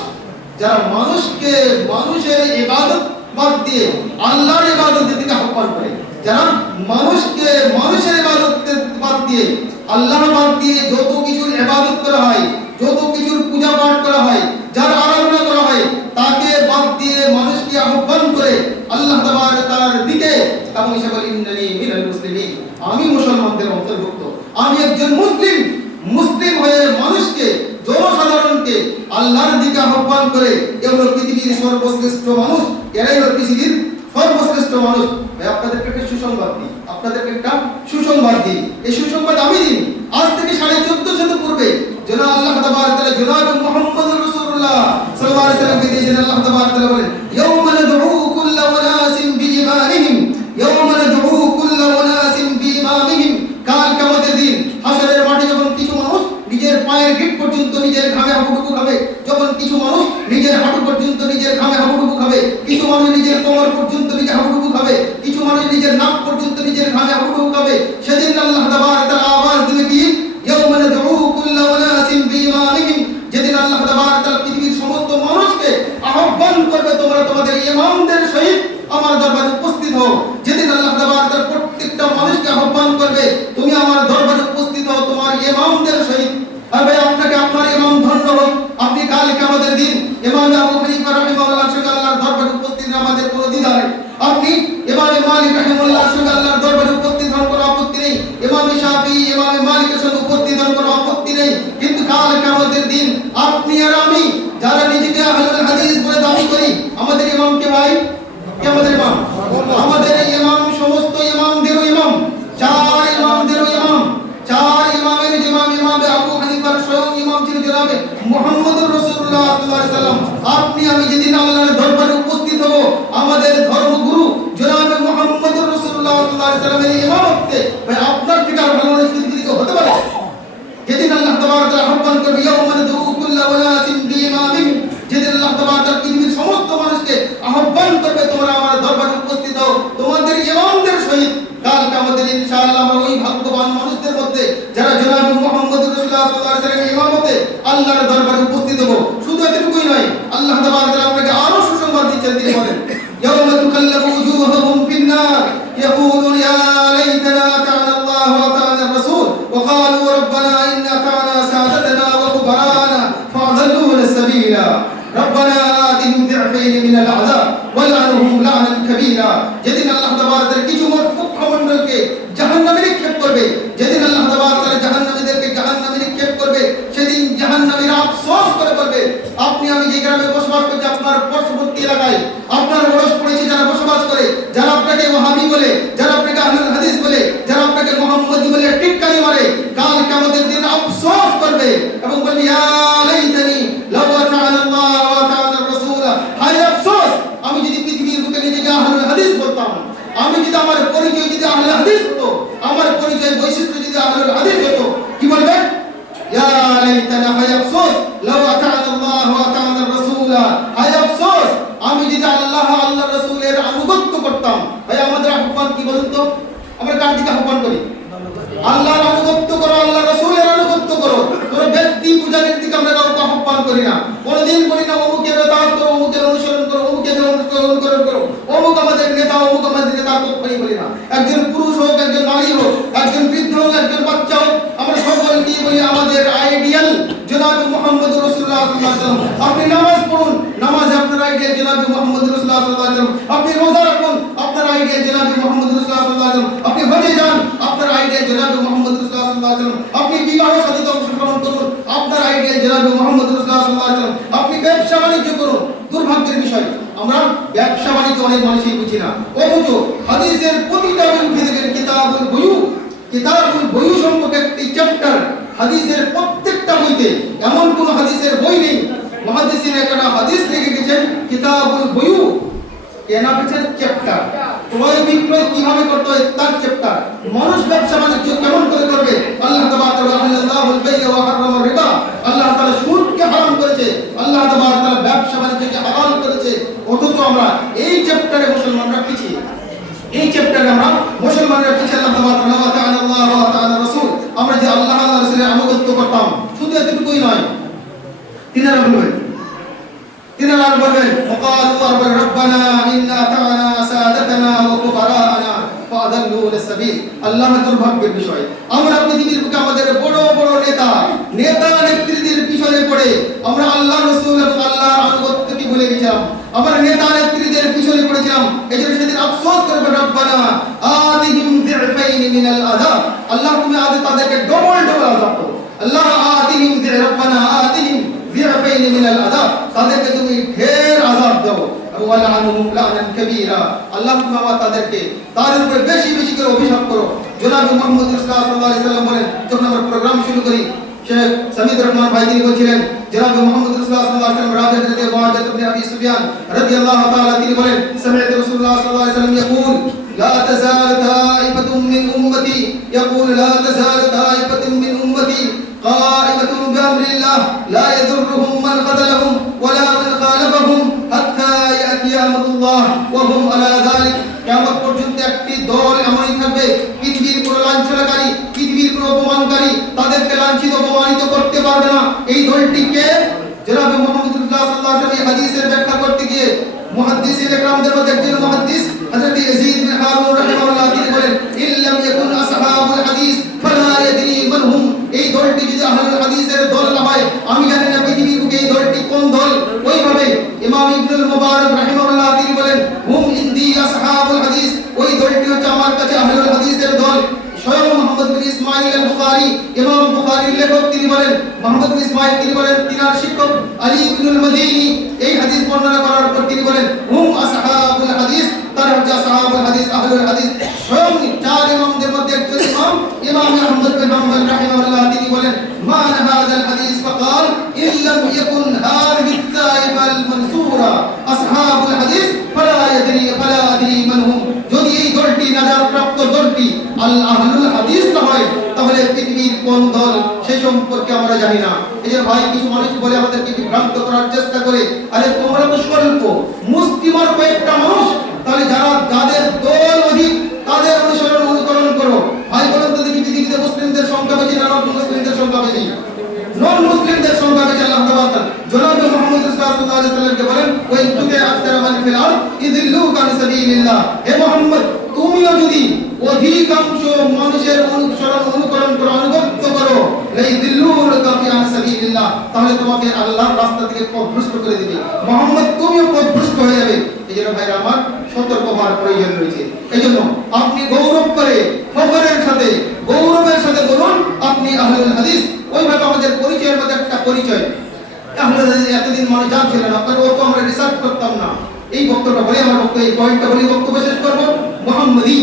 যারা মানুষকে মানুষের ইবাদত বাদ দিয়ে আল্লাহর ইবাদতের দিকে আহ্বান করে, যারা মানুষকে মানুষের ইবাদত বাদ দিয়ে আল্লাহ বাদ দিয়ে যত কিছুর ইবাদত করা হয়, যত কিছুর পূজা পাঠ করা হয়, যার আরাধনা করা হয়, তাকে বাদ দিয়ে মানুষকে আহ্বান করে আল্লাহ তাআলার দিকে, এবং সে বলে ইন্নানি মিনাল মুসলিমিন, আমি মুসলমানদের অন্তর্ভুক্ত, আমি একজন মুসলিম। মুসলিম হয়ে মানুষকে, জনসাধারণকে আল্লাহর দিকে আহ্বান করে, এগুলো পৃথিবীর সর্বশ্রেষ্ঠ মানুষ, এরাই হলো পৃথিবীর সর্বশ্রেষ্ঠ মানুষ। ভাই আপনাদেরকে একটা সুসংবাদ দিই, আপনাদেরকে একটা সুসংবাদ দিই। এই সুসংবাদ আমি দিই আজ থেকে 1450 পূর্বে জনাব আল্লাহ তাবারক তাআলা জনাব মুহাম্মদুর রাসূলুল্লাহ সাল্লাল্লাহু আলাইহি ওয়াসাল্লামকে দিয়েছেন। আল্লাহ তাবারক তাআলা বলেন ইয়াউমা নাদউ কুল্লা উনাসিন বিইমামিহিম, ইয়াউমা নাদউ কুল্লা উনাসিন বিইমামিহিম। কাল কিয়ামতের দিন হাসরের মাঠে যখন কিছু মানুষ নিজের পায়ের গিট পর্যন্ত নিজের ঘামে হাবুডুবু খাবে, যখন কিছু মানুষ নিজের হাঁটু পর্যন্ত নিজের ঘামে হাবুডুবু খাবে, কিছু মানুষ নিজের কোমর পর্যন্ত নিজে হাবুডুবু খাবে, কিছু মানুষ নিজের নাক পর্যন্ত নিজের ঘামে হাবুডুবু খাবে, সেদিন আল্লাহ তাবারক তাআলা আওয়াজ দিবে কি ইয়াউমা নাদউ কুল্লা উনাসিন বিইমামিহিম। যেদিন আল্লাহ তাবারক তাআলা পৃথিবীর সমস্ত মানুষকে আহ্বান করবে, তোমরা তোমাদের ইমামদের সহিত আমার দরবারে উপস্থিত হও। যেদিন আল্লাহ তাবারক তাআলা প্রত্যেকটা মানুষকে আহ্বান করবে, তুমি আমার দরবারে উপস্থিত হও তোমার ইমামদের সহিত। আর ভাই আপনাকে আপনার ইমাম ধন্য হোক, আপনি কাল কিয়ামতের দিন ইমাম আবু হানিফা রাহিমাহুল্লাহর সঙ্গে আল্লাহর দরবারে উপস্থিত আমাদের কোনো দ্বিধা নেই। আপনি ইমাম মালিক রাহিমাহুল্লাহর সঙ্গে আল্লাহর দরবারে উপস্থিত হওয়ার কোনো আপত্তি নেই, ইমাম শাফিঈ ইমাম মালিকের সঙ্গে উপস্থিত হওয়ার কোনো আপত্তি নেই। কিন্তু কাল কিয়ামতের দিন আপনি আর আমি যারা নিজেকে আহলুল হাদিস বলে দাবি করি, আমাদের ইমামকে ভাই কে? আমাদের ইমাম, আমাদের ইমাম সমস্ত ইমামদেরও ইমাম, চার ইমামদেরও ইমাম, চার ইমামের ইমাম ইমাম আবু হানিফার স্বয়ং ইমাম ছিলেন জনাব মুহাম্মদুর রাসূলুল্লাহ সাল্লাল্লাহু আলাইহি ওয়াসাল্লাম। আপনি আমি যেদিন আল্লাহর দরবারে উপস্থিত হব, আমাদের ধর্মগুরু জনাব মুহাম্মদুর রাসূলুল্লাহ সাল্লাল্লাহু আলাইহি ওয়াসাল্লামের ইমামতে ভাই আপনার থেকে আর ভালো মানুষ পৃথিবীতে হতে পারে? যেদিন আল্লাহ তাবারক তাআলা আহ্বান করবে ইয়াউমা নাদউ কুল্লা উনাসিন বিইমামিহিম, যেদিন আল্লাহ তাবারক তাআলা পৃথিবীর সমস্ত মানুষকে আহ্বান করবে তোমরা আমার দরবারে উপস্থিত হও তোমাদের ইমামদের সহিত। কাল কিয়ামতের ইনশাআল্লাহ আমরা ওই ভাগ্যবান মানুষদের মধ্যে যারা জনাব মুহাম্মদুর রাসূলুল্লাহ সাল্লাল্লাহু আলাইহি ওয়াসাল্লামের ইমামতে আল্লাহর দরবারে উপস্থিত হব। শুধু এতটুকুই নয়, আল্লাহ তাবারক তাআলা আপনাকে আরো সুসংবাদ দিচ্ছেন। তিনি বলেন ইয়াউমা তুকাল্লাবু উজুহুহুম ফিন নার ইয়াকুলুনা ইয়া লাইতানা রব্বানা আতিহিম দি'ফাইন মিনাল আযাব ওয়ালআনহুম লা'নান কাবীরা। যেদিন আল্লাহ তাবারক তাআলা কিছু মুখমণ্ডলকে জাহান্নামে নিক্ষেপ করবে, যেদিন আল্লাহ তাবারক তাআলা জাহান্নামীদেরকে জাহান্নামে নিক্ষেপ করবে, সেদিন জাহান্নামীরা আফসোস করে বলবে, আপনি আমি যে গ্রামে বসবাস করছি, আপনার পার্শ্ববর্তী এলাকায় আপনার ওরস পড়েছে যারা বসবাস করে, যারা আপনাকে ওয়াহাবি বলে, যারা আপনাকে আহলুল হাদিস বলে, যারা আপনাকে মুহাম্মদী বলে টিক্কারি মারে, কাল কিয়ামতের দিন আফসোস করবে এবং বলবে ইয়া লাইতানি লাউ আতা'না আল্লাহ ওয়া আতা'না আর-রাসূল। হায় আফসোস, আমি যদি পৃথিবীর বুকে নিজেকে আহলুল হাদিস বলতাম, আমি যদি আমার পরিচয় যদি আহলুল হাদিস হতো, আমার পরিচয় বৈশিষ্ট্য যদি আহলুল হাদিস হতো, কি বলবে? ইয়া লাইতানা, হায় আফসোস, লাউ আতা'না আল্লাহ ওয়া আতা'না আর-রাসূল। হায় আফসোস, আমি যদি আল্লাহ আল্লাহর রাসূলের আনুগত্য করতাম। ভাই আমাদের আহ্বান কি বলুন তো? আমরা কার দিকে আহ্বান করি? আল্লাহর আনুগত্য করো, আল্লাহর রাসূলের আনুগত্য করো। কোন ব্যক্তি পূজারীর দিকে আমরা কাউকে আহ্বান করি না, কোনদিন বলি না অমুকের ইতাআত করো, অমুকের অনুসরণ করো, অমুকের অনুকরণ করো, অমুক আমাদের নেতা, অমুক আমাদের নেতা, কখনোই বলি না। একজন পুরুষ হোক, একজন নারী হোক, একজন বৃদ্ধ হোক, একজন বাচ্চা হোক, আমরা সকলকে বলি আমাদের আইডিয়াল জনাব মুহাম্মদুর রাসূলুল্লাহ সাল্লাল্লাহু আলাইহি ওয়াসাল্লাম। আপনি নামাজ পড়ুন, নামাজে আপনার আইডিয়াল জনাব মুহাম্মদুর রাসূলুল্লাহ সাল্লাল্লাহু আলাইহি ওয়াসাল্লাম। আপনি রোজা রাখুন, আপনার আইডিয়াল জনাব মুহাম্মদুর রাসূলুল্লাহ সাল্লাল্লাহু আলাইহি ওয়াসাল্লাম। আপনি হজে যান, আপনার আইডিয়াল জনাব মুহাম্মদুর রাসূলুল্লাহ সাল্লাল্লাহু আলাইহি ওয়াসাল্লাম। আপনি বিবাহ শাদীতে অংশগ্রহণ করুন, আপনার আইডিয়াল জনাব মুহাম্মদুর রাসূলুল্লাহ সাল্লাল্লাহু আলাইহি ওয়াসাল্লাম। আপনি ব্যবসা বাণিজ্য করুন। দুর্ভাগ্যের বিষয়, আমরা ব্যবসা বাণিজ্য অনেক মানুষই বুঝি না, অথচ হাদিসের প্রতিটা বই উঠে দেখেন কিতাবুল বুয়ু, কিতাবুল বুয়ু সম্পর্কে একটি চ্যাপ্টার হাদিসের প্রত্যেকটা বইতে, এমন কোন হাদিসের বই নেই মুহাদ্দিসিন একটা হাদিস লিখে গেছেন কিতাবুল বুয়ু, কেনা বেচার চ্যাপ্টার, ক্রয় বিক্রয় কিভাবে করতে হয় তার চ্যাপ্টার, মানুষ ব্যবসা বাণিজ্য কেমন করে করবে। আল্লাহ তাবারক ওয়া তাআলা আল্লাহুল বাই'a ওয়া হারামার রিবা, আল্লাহ তাআলা সুদকে হারাম করেছে, আল্লাহ তাবারক ওয়া তাআলা ব্যবসা বাণিজ্যকে হালাল করেছে, অথচ আমরা এই চ্যাপ্টারে মুসলমানরা পিছিয়ে, এই চ্যাপ্টারে আমরা মুসলমানরা পিছিয়ে। আল্লাহ তাবারক ওয়া তাআলা আল্লাহ ওয়া তাআলা রাসূল, আমরা যে আল্লাহ আল্লাহর রাসূলের আনুগত্য করতাম, শুধু এতটুকুই নয়, তিনারা বলবেন ওয়াকালু রব্বানা ইন্না আতা'না সাদাতানা ওয়া কুবারা'না ফাআদাল্লুনা সাবিল। আল্লাহ দুর্ভাগ্যের বিষয়, আমরা পৃথিবীর বুকে আমাদের বড় বড় নেতা নেত্রীদের পিছনে পড়ে আমরা আল্লাহ রাসূল এবং আল্লাহর আনুগত্যকে ভুলে গেছিলাম, আমরা নেতা নেত্রীদের পিছনে পড়েছিলাম। এজন্য সেদিন আফসোস করবে, রব্বানা আতিহিম দি'ফাইন মিনাল আযাব। আল্লাহ তুমি আজ তাদেরকে ডবল ডবল আযাব দাও। আল্লাহ আতিহিম রব্বানা আতিহিম দি'ফাইন মিনাল আযাব, তাদেরকে তুমি ঢের আযাব দাও। ওয়ালআনহুম লা'নান কাবীরা, আল্লাহ তুমি তাদেরকে তার উপরে বেশি বেশি করে অভিশাপ করো। জনাব মুহাম্মদ সাল্লাল্লাহু আলাইহি ওয়াসাল্লাম বলেন, যখন আমরা প্রোগ্রাম শুরু করি, শেখ সামিদ রহমান ভাই তিনি বলছিলেন, জনাব মুহাম্মদ সাল্লাল্লাহু আলাইহি ওয়াসাল্লাম রাজা হযরত মুআদ ইবনে আবি সুফিয়ান রাদিয়াল্লাহু তাআলা তিনি বলেন, সামি'তু রাসূলুল্লাহ সাল্লাল্লাহু আলাইহি ওয়াসাল্লাম ইয়াকুল লা তাযাল তা'ifatun min ummati ইয়াকুল লা তাযাল তা'ifatun min ummati qa'imatun bi amrillah la yadurruhum man khadalahum wa la man khalafahum hatta ya'ti amrullah wa hum ala dhalik। কিয়ামত পর্যন্ত একটি দল এমনই থাকবে, পৃথিবীর কোনো লাঞ্ছনাকারী, পৃথিবীর কোনো অপমানকারী তাদেরকে লাঞ্ছিত অপমানিত করতে পারবে না। এই দলটিকে জনাব মুহাম্মদ সাল্লাল্লাহু আলাইহি ওয়াসাল্লাম এই হাদিসের ব্যাখ্যা করতে গিয়ে মুহাদ্দিসিন ইকরামদের মধ্যে একজন মুহাদ্দিস হযরত ইয়াজিদ বিন হারুন রাহিমাহুল্লাহ তিনি বলেন, ইল্লাম ইয়াকুন আসহাবুল হাদিস ফালা ইয়াদরি মান হুম। এই দলটি যদি আহলুল হাদিসের দল না হয়, আমি জানি না পৃথিবীর বুকে এই দলটি কোন দল। ওইভাবে ইমাম ইবনুল মুবারক রাহিমাহুল্লাহ তিনি বলেন, হুম ইনদি আসহাবুল হাদিস, ওই দলটি হচ্ছে আমার কাছে আহলুল হাদিসের দল। স্বয়ং মুহাম্মদ বিন ইসমাঈল আল বুখারী, ইমাম বুখারীর লেখক তিনি বলেন, মুহাম্মদ বিন ইসমাঈল তিনি বলেন, তিনার শিক্ষক আলী ইবনুল মাদিনী এই হাদিস বর্ণনা করার পর তিনি বলেন, হুম আসহাবুল হাদিস, তারা হচ্ছে আসহাবুল হাদিস, আহলুল হাদিস। স্বয়ং চার ইমামদের মধ্যে একজন ইমাম আহমদ বিন হাম্বল রাহিমাহুল্লাহ তিনি বলেন, মান হাযাল হাদিস ফাকাল ইল্লাম ইয়াকুন হাযিহি তাইফাল মানসুরা আসহাবুল হাদিস ফালা আদরি মান হুম। যদি এই দলটি নাজাত প্রাপ্ত দলটি আহলুল হাদিস না হয়, তাহলে পৃথিবীর কোন দল সে সম্পর্কে আমরা জানি না। এই যে ভাই কিছু মানুষ বলে আমাদেরকে বিভ্রান্ত করার চেষ্টা করে, আরে তোমরা তো স্বল্প মুসলিমার কয়েকটা মানুষ, তাহলে যাদের দল অধিক তাদের অনুকরণ করো। ভাই বলেন তো দেখি পৃথিবীতে মুসলিমদের সংখ্যা বেশি না নন মুসলিমদের সংখ্যা বেশি? নন মুসলিমদের সংখ্যা বেশি। আল্লাহ তাআলা জনাব মুহাম্মদ সাল্লাল্লাহু আলাইহি ওয়াসাল্লামকে বলেন, ওয়া ইন তুতি আকতারা মান ফিল আরদ ইযিল্লুকা আন সাবিলিল্লাহ। হে মুহাম্মদ, তুমিও যদি অধিকাংশ মানুষের অনুকরণ করো, আনুগত্য করো, লাইদিল্লুকা ফি আন সাবিলিল্লাহ, তাহলে তোমাকে আল্লাহর রাস্তা থেকে পথভ্রষ্ট করে দিবে। মুহাম্মদ তুমিও পথভ্রষ্ট হয়ে যাবে। এইজন্য ভাইরা আমার সতর্ক হওয়ার প্রয়োজন রয়েছে। এইজন্য আপনি গৌরব করে ফখরের সাথে গৌরবের সাথে বলুন আপনি আহলুল হাদিস। ওইভাবে আমাদের পরিচয়ের মধ্যে একটা পরিচয়। আহলুল হাদিস এতদিন মানুষ জানছিল না, কারণ ও তো আমরা রিসার্চ করতাম না। এই বক্তব্যটা বলে আমার বক্তব্য, এই পয়েন্টটা বলে বক্তব্য শেষ করব। মুহাম্মদী,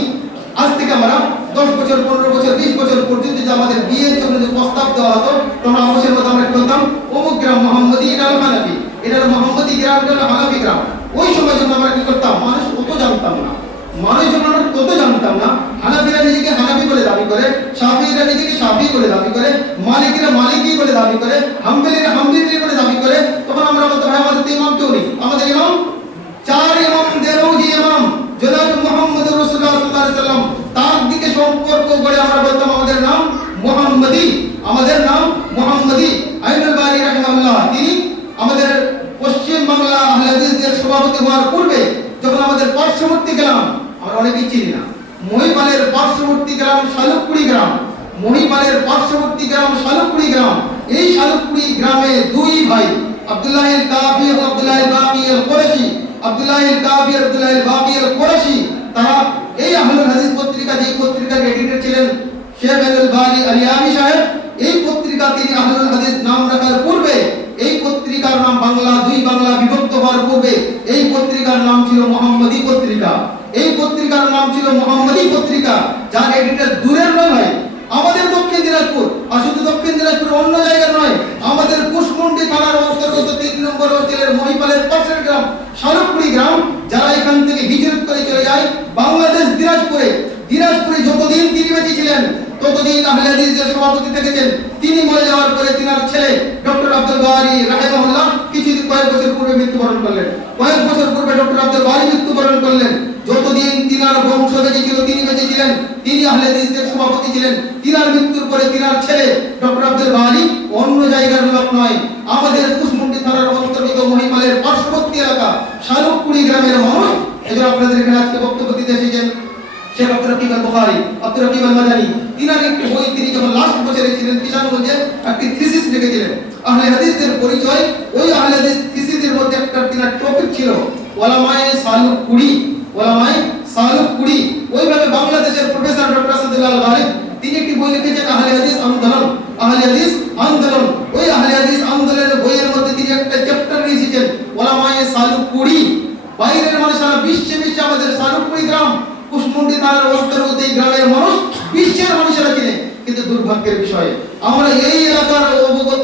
আজ থেকে আমরা 10 বছর 15 বছর 20 বছর পর্যন্ত যে আমাদের বিয়ের জন্য যে প্রস্তাব দেওয়া হতো, তখন আমাদের মধ্যে আমরা কি বলতাম, অমুক গ্রাম মুহাম্মদী, এটা হলো হানাফি, এটা হলো মুহাম্মদী গ্রাম, এটা হলো হানাফি গ্রাম। ওই সময় যখন আমরা কি করতাম, মানুষ কত জানতাম না, মানুষ যখন আমরা কত জানতাম না। হানাফিরা নিজেকে হানাফি বলে দাবি করে, শাফিঈরা নিজেকে শাফিঈ বলে দাবি করে, মালিকিরা মালিকি বলে দাবি করে, হাম্বলীরা হাম্বলী বলে দাবি করে। তখন আমরা বলতাম ভাই আমাদের ইমাম কেউ নেই, আমাদের ইমাম 4 ইমামদেরও যে ইমাম জনাব মুহাম্মদুর রাসূলুল্লাহ সাল্লাল্লাহু আলাইহি ওয়াসাল্লাম, তার দিকে সম্পর্ক করে আমরা বলতাম আমাদের নাম মুহাম্মদী, আমাদের নাম মুহাম্মদী। আইনুল বারী রাহিমাহুল্লাহ, তিনি আমাদের পশ্চিম বাংলা আহলে হাদিসদের সভাপতি হওয়ার পূর্বে যখন আমাদের পার্শ্ববর্তী গ্রাম, আমরা অনেকেই চিনি না, মহিপালের পার্শ্ববর্তী গ্রাম শালুকপুরি গ্রাম, মহিপালের পার্শ্ববর্তী গ্রাম শালুকপুরি গ্রাম, এই শালুকপুরি গ্রামে 2 ভাই আব্দুল্লাহ আল কাফি ও আব্দুল্লাহ আল বাকি আল কুরাশি, আব্দুল্লাহ আল কাফি আর আব্দুল্লাহ আল বাকি আল কুরাশি, তারা এই আহলুল হাদিস পত্রিকা, যে পত্রিকার এডিটর ছিলেন শেখ আব্দুল বারী আলিয়ামি সাহেব, এই পত্রিকা তিনি আহলুল হাদিস নাম রাখার পূর্বে, এই পত্রিকার নাম বাংলা 2 বাংলা বিভক্ত হওয়ার পূর্বে এই পত্রিকার নাম ছিল মুহাম্মদী পত্রিকা। এই পত্রিকার নাম ছিল মুহাম্মদী পত্রিকা, যার এডিটর দূরের নয় ভাই, আমাদের দক্ষিণ দিনাজপুর, আর শুধু দক্ষিণ দিনাজপুর, অন্য জায়গার নয়, আমাদের কুশমন্ডি থানার অন্তর্গত 3 নম্বর অঞ্চলের মহিপালের পাশের গ্রাম শালুকপুরি গ্রাম। যারা এখান থেকে হিজরত করে চলে যায় বাংলাদেশ দিনাজপুরে, দিনাজপুরে যতদিন তিনি বেঁচে ছিলেন ততদিন আহলে হাদিসের সভাপতি থেকেছেন। তিনি মরে যাওয়ার পরে তিনার ছেলে ডক্টর আব্দুল বারী রাহিমাহুল্লাহ কয়েক বছর পূর্বে মৃত্যুবরণ করলেন। কয়েক বছর পূর্বে ডক্টর আব্দুল বারী মৃত্যুবরণ করলেন। যতদিন তিনার বংশ বেঁচে ছিল, তিনি বেঁচে ছিলেন, তিনি আহলে হাদিসের সভাপতি ছিলেন। তিনার মৃত্যুর পরে তিনার ছেলে ডক্টর আব্দুল বারী অন্য জায়গার লোক নয়, আমাদের কুশমন্ডি থানার অন্তর্গত মহিপালের পার্শ্ববর্তী এলাকা শালুকপুরি গ্রামের মানুষ। এজন্য আপনাদের এখানে আজকে বক্তব্য দিতে এসেছেন শেখ আব্দুর রকিব আল বুখারী, আব্দুর রকিব আল মাদানী। তিনার একটি বই, তিনি যখন লাস্ট বছরে ছিলেন কিশোরগঞ্জে একটি থিসিস লিখেছিলেন আহলে হাদিসদের পরিচয়। ওই আহলে হাদিস থিসিসের মধ্যে একটা তিনার টপিক ছিল ওলামায়ে শালুকপুরি, ওলামায়ে শালুকপুরি। ওইভাবে বাংলাদেশের প্রফেসর ডক্টর আসাদুল্লাহ আল গালিব, তিনি একটি বই লিখেছেন আহলে হাদিস আন্দোলন, আহলে হাদিস আন্দোলন। ওই আহলে হাদিস আন্দোলনের বইয়ের মধ্যে তিনি একটা চ্যাপ্টার লিখেছেন ওলামায়ে শালুকপুরি। বাইরের মানুষ সারা বিশ্বে আমাদের শালুকপুরি গ্রাম, কুশমন্ডি থানার অন্তর্গত এই গ্রামের মানুষ বিশ্বের মানুষেরা চিনে। কিন্তু দুর্ভাগ্যের বিষয়, আমরা এই এলাকার অবগত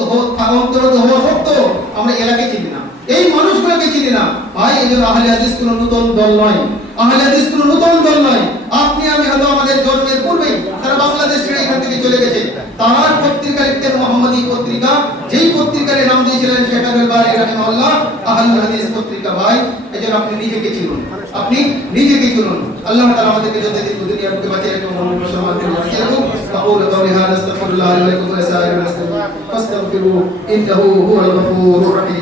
অন্তর্গত হওয়া সত্ত্বেও আমরা এলাকায় চিনি না, এই মানুষগুলোকে চিনি না ভাই। এই জন্য আহলে হাদিস কোনো নতুন দল নয়, আহলে হাদিস কোনো নতুন দল নয়। আপনি আমি হয়তো আমাদের জন্মের পূর্বেই সারা বাংলাদেশ ছেড়ে এখান থেকে চলে গেছে। তার পত্রিকা লিখতেন মুহাম্মদী পত্রিকা, যেই পত্রিকার নাম দিয়েছিলেন শেখ আব্দুল বারী রাহিমাহুল্লাহ আহলুল হাদিস পত্রিকা। ভাই এই জন্য আপনি নিজেকে চিনুন, আপনি নিজেকে চিনুন। আল্লাহ তাআলা আমাদেরকে যতদিন দুনিয়ার বুকে বাঁচিয়ে রাখুন, মুসলমান বাঁচিয়ে রাখুন। أقول قولي هذا استغفر الله لي ولكم ولسائر المسلمين فاستغفروه إنه هو الغفور الرحيم।